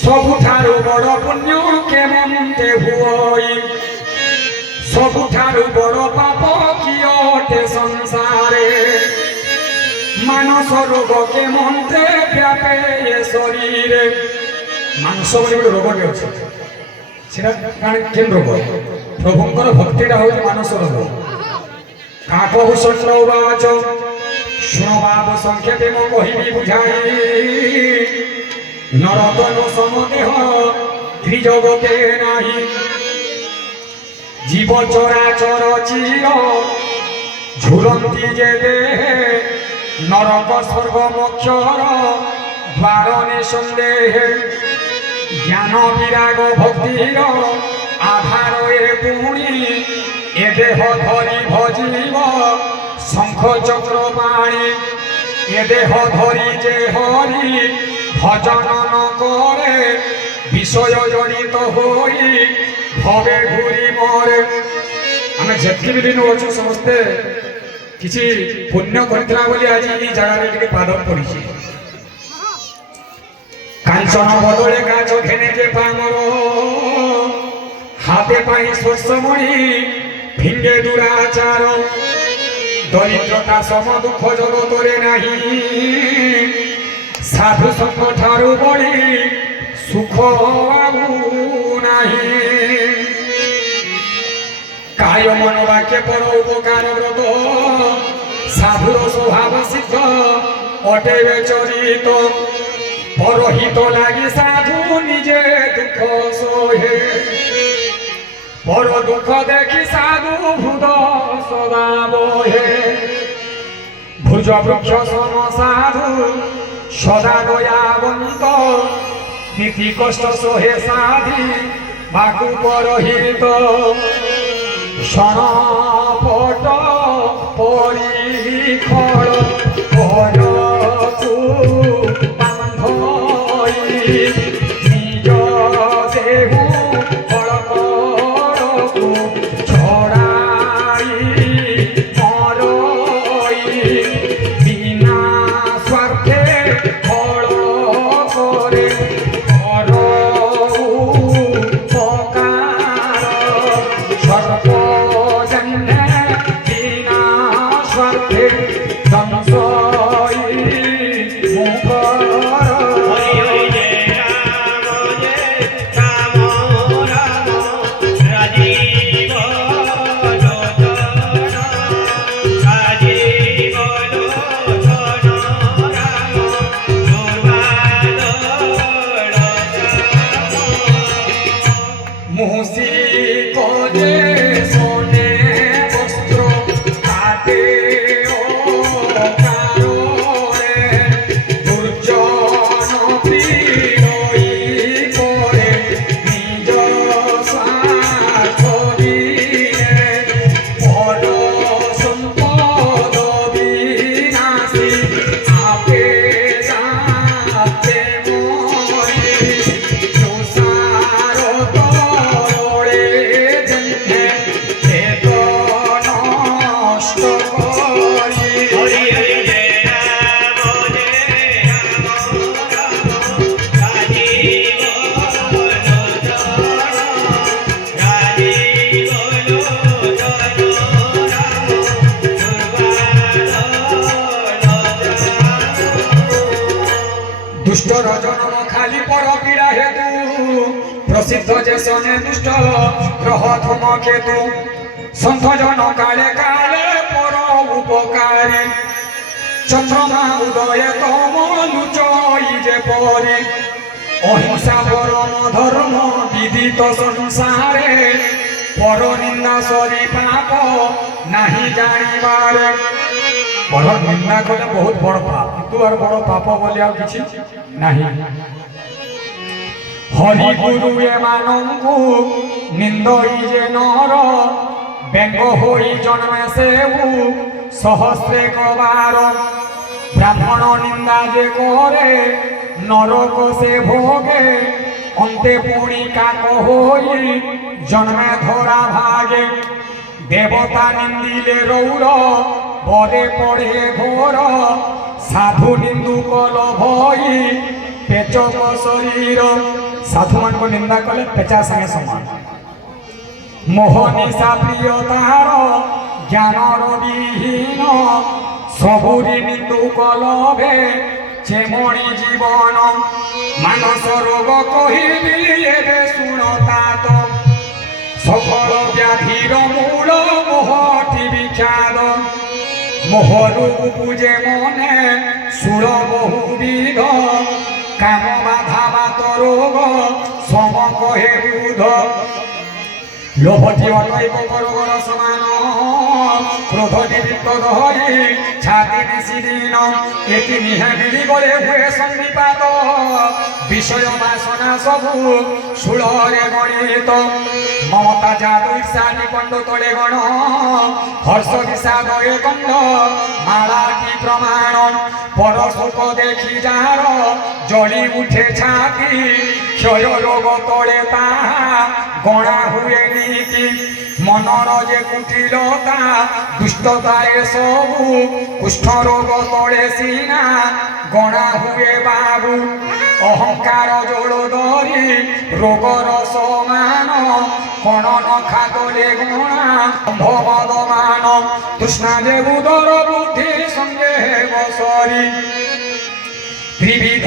सबुठारु बड़ पुण्य केमते हुई सबुठारु बड़ पाप कियटे संसारे मानस रोग केमते व्यापे ये शरीर मानस बोली रोग के अच्छे सेटा केन रोग प्रभुंकर भक्तिटा हूँ मानस रोग काकभूषण उवाच शुणवाब संक्षेपे मो कहिबी बुझाई नरतनु समदेह त्रिजगते नाही जीव चराचर चिर झुलंती जे देहे नरक स्वर्ग मोक्षर द्वार निसंदेह ज्ञान विराग भक्तिर आधार ए पुणी ए देह धरी भजीव शंख चक्र पाणी ए देह धरी जे हरि भजन न करे विषय जनित होई भवे घूरी मरे आमे जेतकी भी दिन अच्छु समस्ते किसी पुण्य करथिला बोली आज ई जगह रे टिके पाद पड़िछि कांचन बदले गाछ घेने जे पामर हाथे पाई स्वर्शमणि फिंगे दुराचार दरिद्रता सम दुख जगतरे नाही साधु संग ठारू बड़ी सुख नाही काय मन वाक्य पर उपकार व्रत साधुर स्वभाव सिद्ध अटेवे चरित परहित लागि साधु निजे दुख सोहे पर दुख देखी साधु भूद सदा बोहे भुज वृक्ष सम साधु सदा दयावंत नीति कष्ट सोहे साधी बाकु परहित क्षणपट परिखळ परतु बांधई निज देहु फळकळकु छड़ाई मरई बिना स्वार्थे फल करे दुष्ट रजनम खाली पर पीड़ा हेतु प्रसिद्ध जे सने दुष्ट ग्रह धूम केतु संत जन काले काले पर उपकारी चंद्रमा उदय तम लुचई जे परे अहिंसा परम धर्म विदित संसारे पर निंदा सरी पाप नहीं जानिबारे पर निंदा कले बहुत बड़ पाप किंतु आर बड़ पाप बोली आ किछि नहीं हरि गुरु एमानंकु निंदई जे नर व्यंग होई जन्मे सेऊ सहस्रे कबार ब्राह्मण निंदा जे करे नरक से भोगे अंते पुणी काक होई जन्मे धरा भागे देवता निंदिले रौर बरे पड़े घोर साधु निंदुक लभई পেচক শরীর সাধুমানଙ୍କୁ নিন্দা কলে পেচা সাଙ୍ଗে সমান মোহ নিশা প্রিয় তাহার জ্ঞানর বিহীন সবুরি নিন্দু কলভে চেমণি জীবন মানস রোগ কহিবি এবে শুণ তাত সকল ব্যাধির মূল মোহটি বিখ্যাত মোহরু পূজে মনে সুর বহুবিধ কাম বাধা বাত রোগ সম কহে বুধ লোভটি অটৈক করগর সমান ক্রোধ নিবৃত্ত দহরি ছাতি নিশিদিন এটি নিহে মিলি গলে হুয়ে সন্নিপাত বিষয় বাসনা সবু ষোলরে গণিত মমতা জাদু ঈর্ষা নিকণ্ড তলে গণ হর্ষ বিষাদ এ কণ্ড মালাটি প্রমাণ পর সুখ দেখি যার জলি উঠে ছাতি ক্ষয় রোগ তলে তাহা গণা হুয়ে নীতি মনর যে কুটিলতা দুষ্টতা এসবু কুষ্ঠ রোগ তলে সিনা গণা হুয়ে বাবু অহংকার জোড় ধরি রোগর সমান কোণ নখা তলে গণা ভবদ মান তৃষ্ণা যে উদর বুদ্ধি সঙ্গে বসরি ত্রিবিধ